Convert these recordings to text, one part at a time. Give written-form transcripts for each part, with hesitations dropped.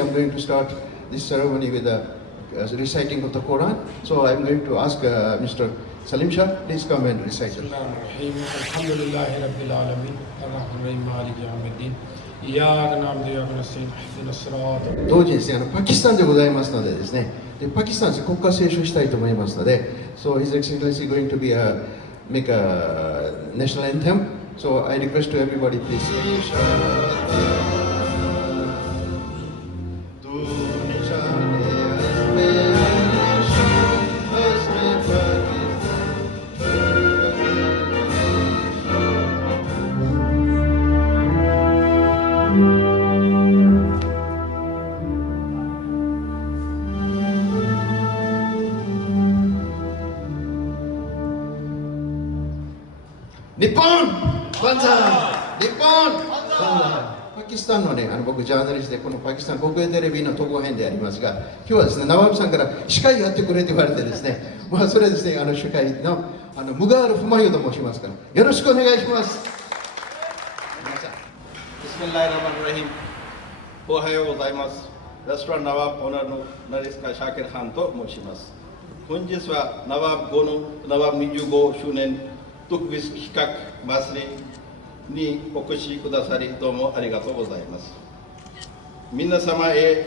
I'm going to start this ceremony with the reciting of the Quran. So I'm going to ask Mr. Salim Shah, please come and recite it. Alhamdulillahi Rabbil Alameen, Ar-Rahman Malik Yawmiddin, Iyyaka na'budu wa iyyaka nasta'in, ihdinas sirata. 同時にですね、パキスタンでございますのでですね、でパキスタンで国歌斉唱したいと思いますので、So His Excellency is going to be make a national anthem. So I request to everybody, please. Nippon! Banzai! Nippon! Banzai! パキスタンのね、僕ジャーナリストでこのパキスタン国営テレビの統合編でありますが、今日はですね、ナワブさんから司会やってくれと言われてですね、まあそれですね、司会のムガール・フマユと申しますから、よろしくお願いします。ビスミッラヒルラハマニルラヒーム。おはようございます。レストランナワブオーナーのナリスカ・シャーケル・ハンと申します。本日はナワブ25周年特別企画祭りにお越しくださりどうもありがとうございます。皆様へ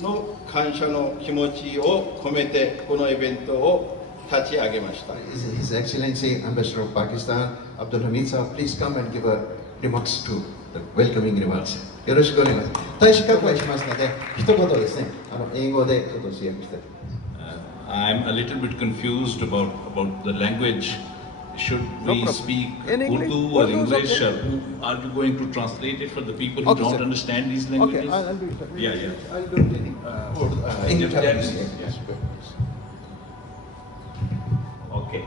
の感謝の気持ちを込めてこのイベントを立ち上げました。His Excellency Ambassador of Pakistan, Abdul Hamid Sahab, please come and give a remarks to the welcoming remarks. よろしくお願いします。大使拡大しますので、一言ですね、英語でちょっと支援して。I'm a little bit confused about the language. Should we speak Urdu or English? Are you going to translate it for the people who don't understand these languages? Okay, I'll do it. Yeah. I'll do it in English. Yes. Okay.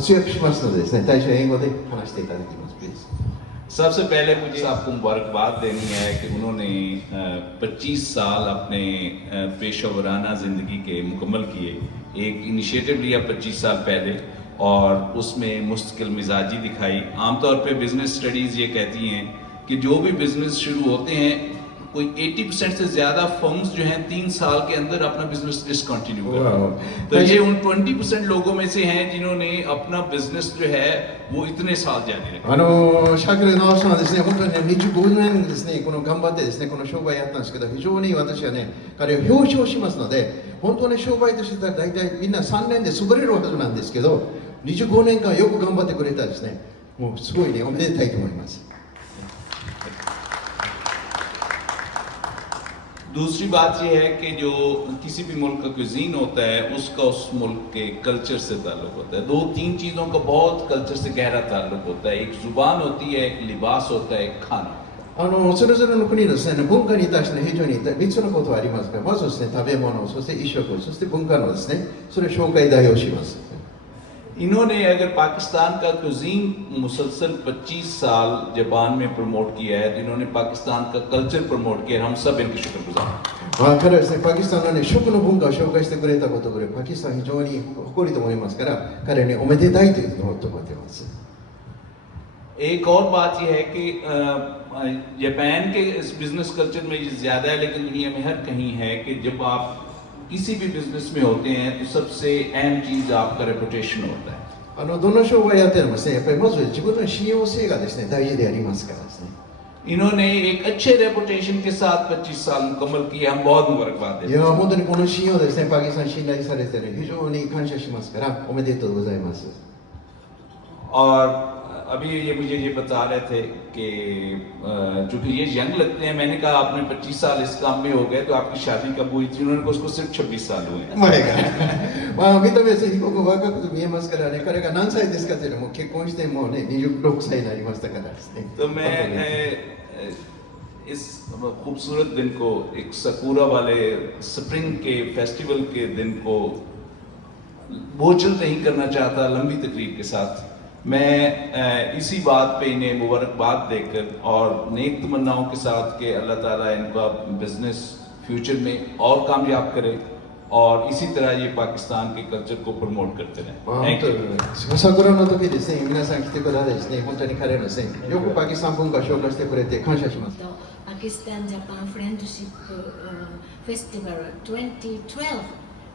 通訳しますのでですね、大使は英語で話していただきます。Please. सबसे पहले मुझे आपको मुबारकबाद देनी है कि उन्होंने 25 साल अपने पेशा वराना ज़िंदगी के मुकम्मल किए। एक इनिशिएटिव लिया 25 साल पहले और उसमें मुस्तकिल मिजाजी दिखाई। आमतौर पे बिज़नेस स्टडीज़ ये कहती हैं कि जो भी बिज़नेस शुरू होते हैं कोई 80% से ज़्यादा फर्म्स जो हैं 3 साल के अंदर अपना बिजनेस डिसकंटिन्यू कर रहे हैं। तो ये उन 20% लोगों में से हैं जिन्होंने अपना बिजनेस जो है वो इतने साल जारी रखा। シャクル直さんはですね、本当にね、25年ですね、この頑張ってですね、この商売やったんですけど、非常に私はね、彼を表彰しますので、本当に商売としてたら大体みんな3年で潰れるはずなんですけど、25年間よく頑張ってくれたですね、もうすごいね、おめでたいと思います。दूसरी बात यह है कि जो किसी भी मुल्क का क्यूजीन होता है उसका उस मुल्क के कल्चर से ताल्लुक होता है। 2-3 चीज़ों का बहुत कल्चर से गहरा ताल्लुक होता है। एक ज़ुबान होती है, एक लिबास होता है, एक खाना। それぞれの国のですね、文化に対して非常に3つのことがありますが、まずですね、食べ物、そして衣食、そして文化のですね、それを紹介代表します。इन्होंने अगर पाकिस्तान का कुजीन मुसलसल 25 साल जापान में प्रमोट किया है, जिन्होंने पाकिस्तान का कल्चर प्रमोट किया, हम सब इनके शुक्रगुजार हैं। 彼はですね、パキスタンのね、食の文化を紹介してくれたことで、パキスタン非常に誇りと思いますから、彼におめでたいというのを思っています。एक और बात यह है कि जापान के इस बिजनेस कल्चर में ये ज़्यादा है, लेकिन दुनिया में हर कहीं है कि जब आप किसी भी बिजनेस में होते हैं तो सबसे अहम चीज़ आपका रेपुटेशन होता है। どの商売やってるのもですね、やっぱりまず自分の信用性がですね、大事でありますからですね。इन्होंने एक अच्छे रेपुटेशन के साथ 25 साल मुकम्मल किए, हम बहुत मुबारकबाद देते हैं। いや本当にこの信用ですね、パキスタン信頼されている、非常に感謝しますから、おめでとうございます。और अभी ये मुझे ये बता रहे थे कि चूंकि ये यंग लगते हैं, मैंने कहा आपने 25 साल इस काम में हो गए तो आपकी शादी कब हुई थी? उन्होंने कहा उसको सिर्फ 26 साल हुए हैं। 前がまあ見た目すごく若く見えますからね、彼が何歳ですかというのも結婚してもうね、26歳になりましたからですね。 तो मैं इस खूबसूरत दिन को, एक सकुरा वाले स्प्रिंग के फेस्टिवल के दिन को बोझल नहीं करना चाहता लंबी तकरीर के साथ। मैं इसी बात पे इन्हें मुबारकबाद देकर और नेक तमन्नाओं के साथ कि अल्लाह ताला इनका बिजनेस फ्यूचर में और कामयाब करे और इसी तरह ये पाकिस्तान के कल्चर को प्रमोट करते रहें। 本 थैंक 当 यू। に桜の時ですね、皆さん来てくださってですね、本当に彼のですね、よくパキスタン文化を紹介してくれて感謝します。パキスタン・ジャパン・フレンドシップ・フェスティバル2012、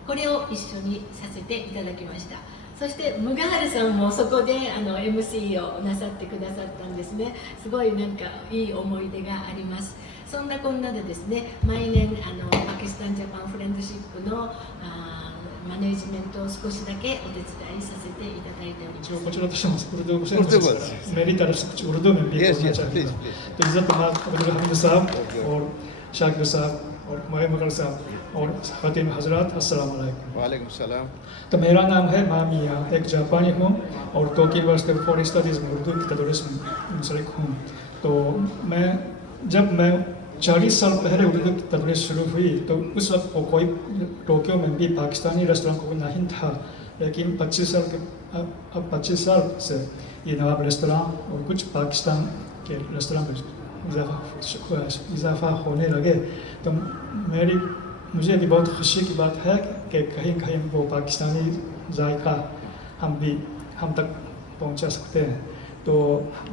これを一緒にさせていただきました。そしてムガハルさんもそこでMC をなさってくださったんですね。すごいなんかいい思い出があります。そんなこんなでですね、毎年パキスタン・ジャパン・フレンドシップのマネージメントを少しだけお手伝いさせていただいております。一応こちらとしてもウルドゥ先生ですからमेरी तरफ से कुछ उर्दू में भी बोलना चाहती हूँ। तो इज़्ज़त अब्दुल हमीद साहब और शाकिर साहब और मोए मगर साहब और खातिन हजरात अस्सलाम वालेकुम। वालेकुम सलाम। तो मेरा नाम है मामिया, एक जापानी हूँ और टोक्यो यूनिवर्सिटी फॉर स्टडीज़ में उर्दू की तदरीस में मुंसलिक हूँ। तो जब मैं 40 साल पहले उर्दू की तदरीस शुरू हुई तो उस वक्त कोई टोक्यो में भी पाकिस्तानी रेस्टोरेंट कोई नहीं था, लेकिन 25 साल से ये नवाब रेस्टोरेंट और कुछ पाकिस्तान के रेस्टोरेंट में इजाफा होने लगे। तो मुझे भी बहुत खुशी की बात है कि कहीं कहीं वो पाकिस्तानी जायका हम तक पहुंचा सकते हैं। तो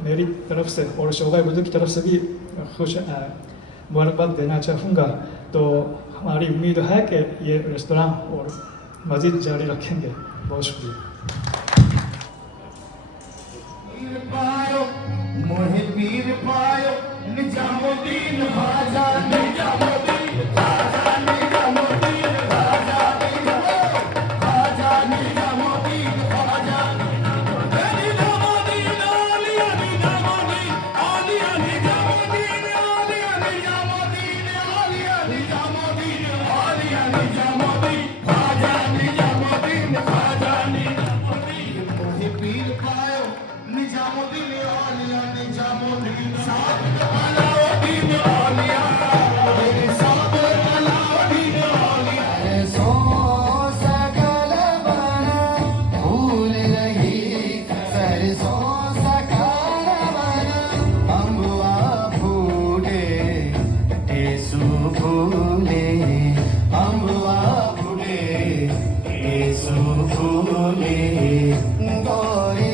मेरी तरफ से और शोभा उर्दू की तरफ से भी मुबारकबाद देना चाहूँगा। तो हमारी उम्मीद है कि ये रेस्तरां और मज़ीद जारी रखेंगे। बहुत शुक्रिया। मोहे पीर पायो निजामुद्दीन ख्वाजा निजामुद्दीन ख्वाजा निजामुद्दीन ख्वाजा ख्वाजा निजामुद्दीन ख्वाजा निजामुद्दीन आलिया निजामुद्दीन आलिया निजामुद्दीन आलिया निजामुद्दीन आलिया निजामुद्दीन आलिया निजामुद्दीन ख्वाजा निजामुद्दीन ख्वाजा निजामुद्दीन मोहे पीर पायो निजामुद्दीन आलिया निजामुद्दीन साहब अलाउद्दीन आलिया मेरे साहब अलाउद्दीन आलिया सो सकल बना भूल रही सरसों सकल बना अम्बुआ फूले टेसू फूले अम्बुआ फूले टेसू फूले गोरी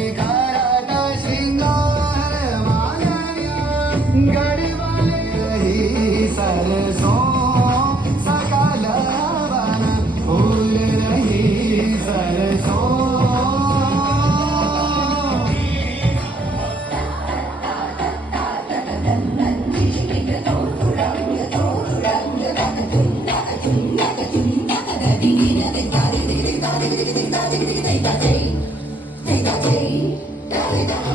सरसों सकल बना भूल रही सरसों Take a